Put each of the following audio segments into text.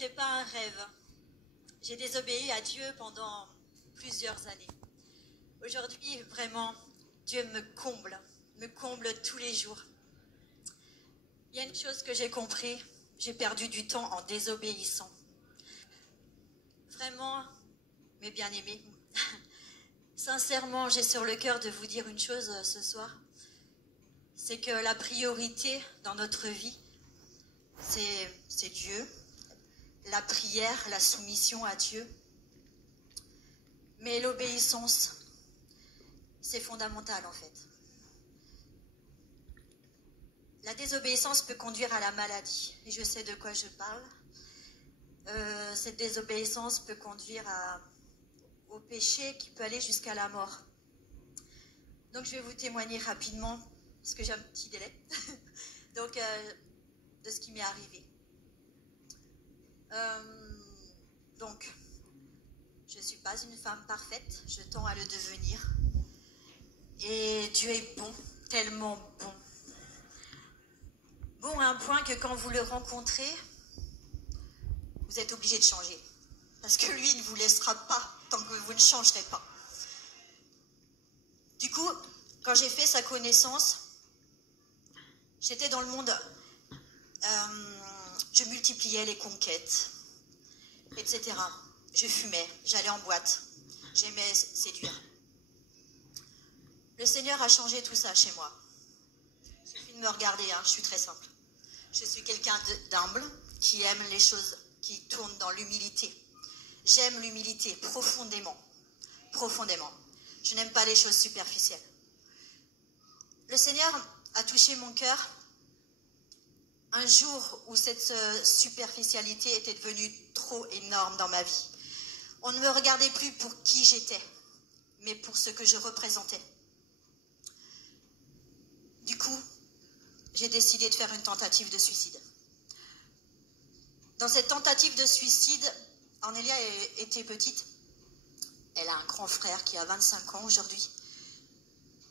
n'était pas un rêve. J'ai désobéi à Dieu pendant plusieurs années. Aujourd'hui, vraiment, Dieu me comble tous les jours. Il y a une chose que j'ai compris, j'ai perdu du temps en désobéissant. Vraiment, mes bien-aimés, sincèrement, j'ai sur le cœur de vous dire une chose ce soir. C'est que la priorité dans notre vie, c'est Dieu, la prière, la soumission à Dieu. Mais l'obéissance, c'est fondamental en fait. La désobéissance peut conduire à la maladie, et je sais de quoi je parle. Cette désobéissance peut conduire au péché qui peut aller jusqu'à la mort. Donc je vais vous témoigner rapidement, parce que j'ai un petit délai, donc de ce qui m'est arrivé. Donc, je ne suis pas une femme parfaite, je tends à le devenir. Et Dieu est bon, tellement bon. Bon à un point que quand vous le rencontrez, vous êtes obligé de changer. Parce que lui ne vous laissera pas tant que vous ne changerez pas. Du coup, quand j'ai fait sa connaissance, j'étais dans le monde, je multipliais les conquêtes, etc. Je fumais, j'allais en boîte, j'aimais séduire. Le Seigneur a changé tout ça chez moi. Il suffit de me regarder, hein, je suis très simple. Je suis quelqu'un d'humble, qui aime les choses qui tournent dans l'humilité. J'aime l'humilité profondément, profondément. Je n'aime pas les choses superficielles. Le Seigneur a touché mon cœur un jour où cette superficialité était devenue trop énorme dans ma vie. On ne me regardait plus pour qui j'étais, mais pour ce que je représentais. Du coup, j'ai décidé de faire une tentative de suicide. Dans cette tentative de suicide, Ornélia était petite. Elle a un grand frère qui a 25 ans aujourd'hui.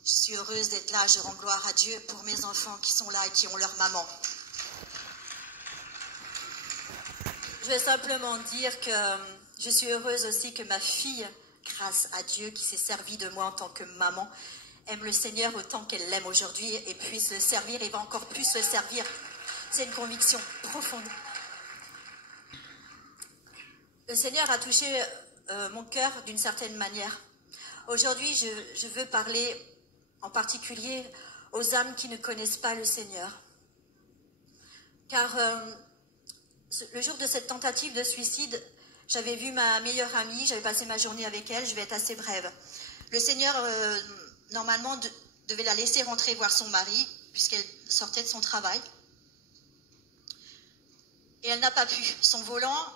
Je suis heureuse d'être là, je rends gloire à Dieu pour mes enfants qui sont là et qui ont leur maman. Je vais simplement dire que je suis heureuse aussi que ma fille, grâce à Dieu qui s'est servie de moi en tant que maman, aime le Seigneur autant qu'elle l'aime aujourd'hui et puisse le servir et va encore plus le servir. C'est une conviction profonde. Le Seigneur a touché mon cœur d'une certaine manière. Aujourd'hui, je veux parler en particulier aux âmes qui ne connaissent pas le Seigneur. Car le jour de cette tentative de suicide, j'avais vu ma meilleure amie, j'avais passé ma journée avec elle, je vais être assez brève. Le Seigneur, normalement, devait la laisser rentrer voir son mari, puisqu'elle sortait de son travail. Et elle n'a pas pu. Son volant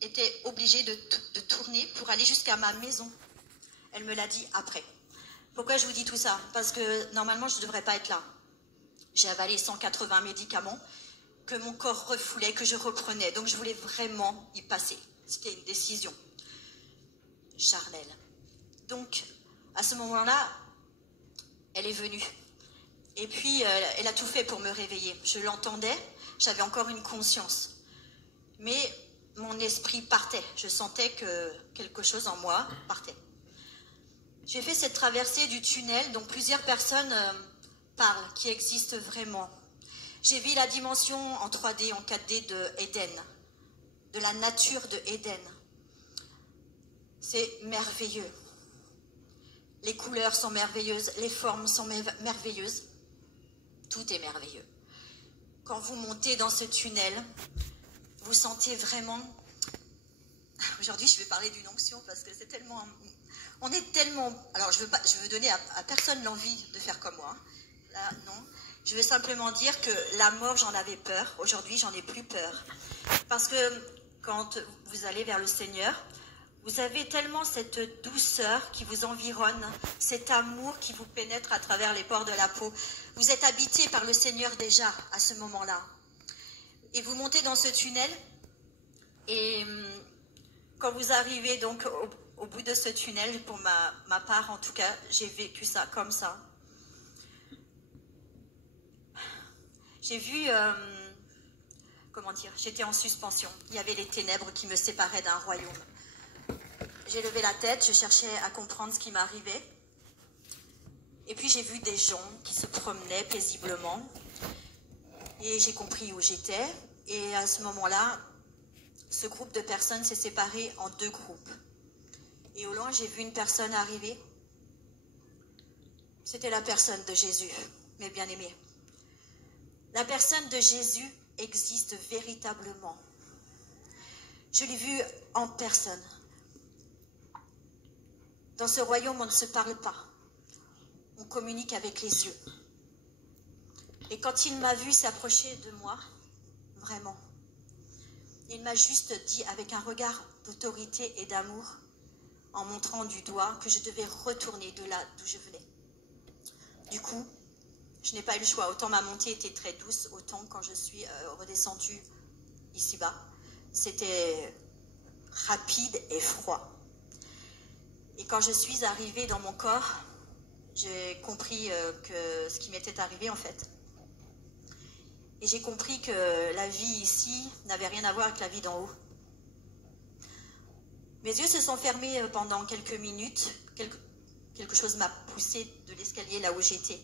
était obligé de tourner pour aller jusqu'à ma maison. Elle me l'a dit après. Pourquoi je vous dis tout ça? Parce que normalement, je ne devrais pas être là. J'ai avalé 180 médicaments que mon corps refoulait, que je reprenais. Donc, je voulais vraiment y passer. C'était une décision charnelle. Donc, à ce moment-là, elle est venue. Et puis, elle a tout fait pour me réveiller. Je l'entendais, j'avais encore une conscience. Mais mon esprit partait. Je sentais que quelque chose en moi partait. J'ai fait cette traversée du tunnel dont plusieurs personnes parlent, qui existe vraiment. J'ai vu la dimension en 3D, en 4D de Éden, de la nature de Éden. C'est merveilleux. Les couleurs sont merveilleuses, les formes sont merveilleuses. Tout est merveilleux. Quand vous montez dans ce tunnel, vous sentez vraiment... Aujourd'hui, je vais parler d'une onction parce que c'est tellement... On est tellement... Alors, je veux donner à personne l'envie de faire comme moi. Là, non. Je veux simplement dire que la mort, j'en avais peur. Aujourd'hui, j'en ai plus peur. Parce que quand vous allez vers le Seigneur, vous avez tellement cette douceur qui vous environne, cet amour qui vous pénètre à travers les pores de la peau. Vous êtes habité par le Seigneur déjà à ce moment-là. Et vous montez dans ce tunnel et quand vous arrivez donc au bout de ce tunnel, pour ma part en tout cas, j'ai vécu ça comme ça. J'ai vu, comment dire, j'étais en suspension. Il y avait les ténèbres qui me séparaient d'un royaume. J'ai levé la tête, je cherchais à comprendre ce qui m'arrivait. Et puis j'ai vu des gens qui se promenaient paisiblement. Et j'ai compris où j'étais. Et à ce moment-là, ce groupe de personnes s'est séparé en 2 groupes. Et au loin, j'ai vu une personne arriver. C'était la personne de Jésus, mes bien-aimés. La personne de Jésus existe véritablement. Je l'ai vu en personne. Dans ce royaume, on ne se parle pas. On communique avec les yeux. Et quand il m'a vu s'approcher de moi, vraiment, il m'a juste dit avec un regard d'autorité et d'amour, en montrant du doigt que je devais retourner de là d'où je venais. Du coup, je n'ai pas eu le choix. Autant ma montée était très douce, autant quand je suis redescendue ici-bas, c'était rapide et froid. Et quand je suis arrivée dans mon corps, j'ai compris que ce qui m'était arrivé en fait. Et j'ai compris que la vie ici n'avait rien à voir avec la vie d'en haut. Mes yeux se sont fermés pendant quelques minutes. Quelque chose m'a poussé de l'escalier là où j'étais.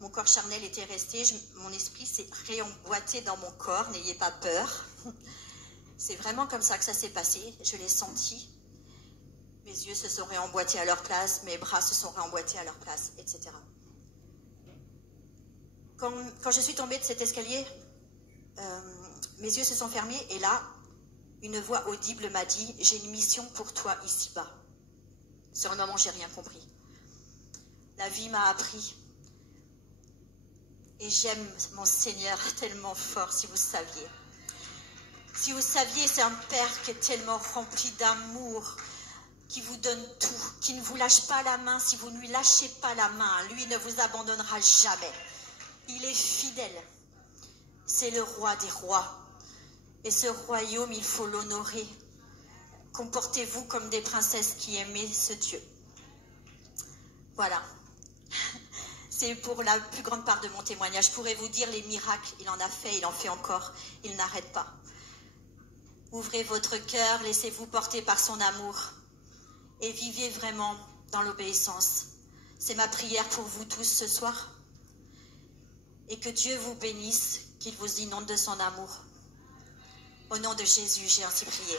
Mon corps charnel était resté, mon esprit s'est réemboîté dans mon corps, n'ayez pas peur. C'est vraiment comme ça que ça s'est passé, je l'ai senti. Mes yeux se sont réemboîtés à leur place, mes bras se sont réemboîtés à leur place, etc. Quand je suis tombée de cet escalier, mes yeux se sont fermés et là, une voix audible m'a dit « J'ai une mission pour toi ici-bas ». Sur le moment, j'ai rien compris. La vie m'a appris. Et j'aime mon Seigneur tellement fort, si vous saviez. Si vous saviez, c'est un Père qui est tellement rempli d'amour, qui vous donne tout, qui ne vous lâche pas la main. Si vous ne lui lâchez pas la main, lui ne vous abandonnera jamais. Il est fidèle. C'est le roi des rois. Et ce royaume, il faut l'honorer. Comportez-vous comme des princesses qui aimaient ce Dieu. Voilà. C'est pour la plus grande part de mon témoignage. Je pourrais vous dire les miracles, il en a fait, il en fait encore, il n'arrête pas. Ouvrez votre cœur, laissez-vous porter par son amour et vivez vraiment dans l'obéissance. C'est ma prière pour vous tous ce soir. Et que Dieu vous bénisse, qu'il vous inonde de son amour. Au nom de Jésus, j'ai ainsi prié.